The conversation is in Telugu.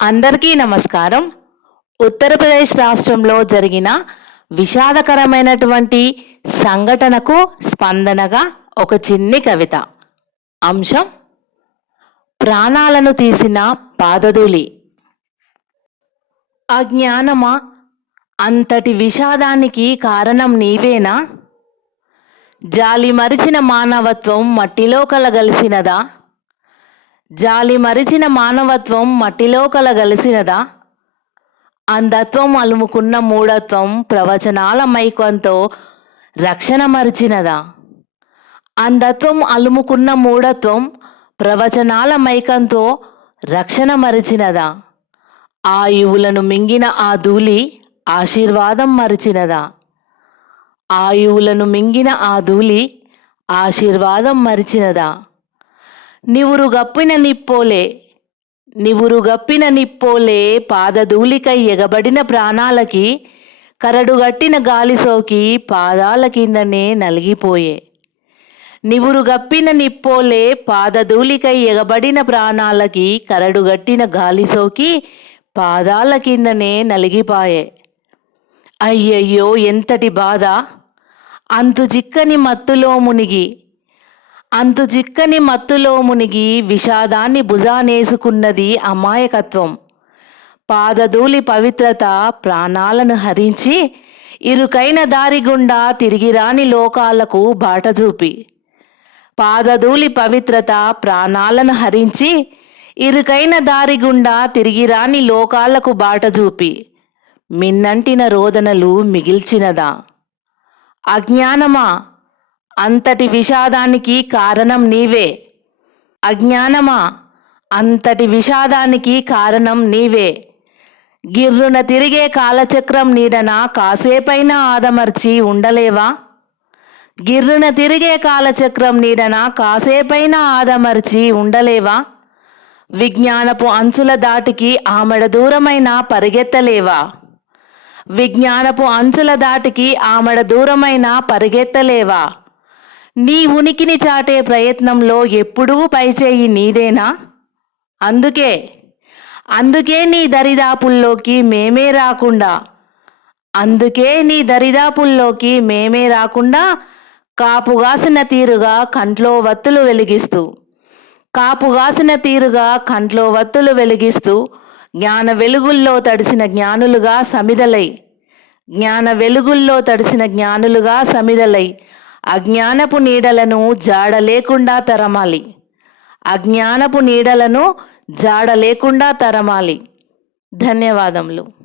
అందరికీ నమస్కారం. ఉత్తరప్రదేశ్ రాష్ట్రంలో జరిగిన విషాదకరమైనటువంటి సంఘటనకు స్పందనగా ఒక చిన్ని కవిత. అంశం ప్రాణాలను తీసిన పాదధూళి. అజ్ఞానమా? అంతటి విషాదానికి కారణం నీవేనా? జాలి మరిచిన మానవత్వం మట్టిలో కలగలిసినదా? జాలి మరిచిన మానవత్వం మట్టిలో కలగలిసినదా? అంధత్వం అలుముకున్న మూఢత్వం ప్రవచనాల మైకంతో రక్షణ మరిచినదా? అంధత్వం అలుముకున్న మూఢత్వం ప్రవచనాల మైకంతో రక్షణ మరిచినదా? ఆయువులను మింగిన ఆ ధూళి ఆశీర్వాదం మరిచినదా? ఆయువులను మింగిన ఆ ధూళి ఆశీర్వాదం మరిచినదా? నివురుగప్పిన నిప్పోలే నివురుగప్పిన నిప్పోలే పాదధూళికై ఎగబడిన ప్రాణాలకి కరడుగట్టిన గాలిసోకి పాదాల కిందనే నలిగిపోయే. నివురుగప్పిన నిప్పోలే పాదధూళికై ఎగబడిన ప్రాణాలకి కరడుగట్టిన గాలిసోకి పాదాల కిందనే నలిగిపాయే. అయ్యయ్యో ఎంతటి బాధ! అంతు చిక్కని మత్తులో మునిగి అంతు చిక్కని మత్తులో మునిగి విషాదాన్ని భుజానేసుకున్నది అమాయకత్వం. పాదధూళి పవిత్రత ప్రాణాలను హరించి ఇరుకైన దారి గుండా తిరిగిరాని లోకాలకు బాట చూపి పాదధూళి పవిత్రత ప్రాణాలను హరించి ఇరుకైన దారి గుండా తిరిగిరాని లోకాలకు బాట చూపి మిన్నంటిన రోదనలు మిగిల్చినదా? అజ్ఞానమా? అంతటి విషాదానికి కారణం నీవే. అజ్ఞానమా? అంతటి విషాదానికి కారణం నీవే. గిర్రున తిరిగే కాలచక్రం నీడన? కాసేపైనా ఆదమర్చి ఉండలేవా? గిర్రున తిరిగే కాలచక్రం నీడన? కాసేపైనా ఆదమర్చి ఉండలేవా? విజ్ఞానపు అంచుల దాటికి ఆమెడ దూరమైన పరిగెత్తలేవా? విజ్ఞానపు అంచుల దాటికి ఆమెడ దూరమైన పరిగెత్తలేవా? నీ ఉనికిని చాటే ప్రయత్నంలో ఎప్పుడూ పైచేయి నీదేనా? అందుకే అందుకే నీ దరిదాపుల్లోకి మేమే రాకుండా అందుకే నీ దరిదాపుల్లోకి మేమే రాకుండా కాపుగాసిన తీరుగా కంట్లో వత్తులు వెలిగిస్తూ కాపుగాసిన తీరుగా కంట్లో వత్తులు వెలిగిస్తూ జ్ఞాన వెలుగుల్లో తడిసిన జ్ఞానులుగా సమిదలై జ్ఞాన వెలుగుల్లో తడిసిన జ్ఞానులుగా సమిదలై అజ్ఞానపు నీడలను జాడ లేకుండా తరమాలి. అజ్ఞానపు నీడలను జాడ లేకుండా తరమాలి. ధన్యవాదములు.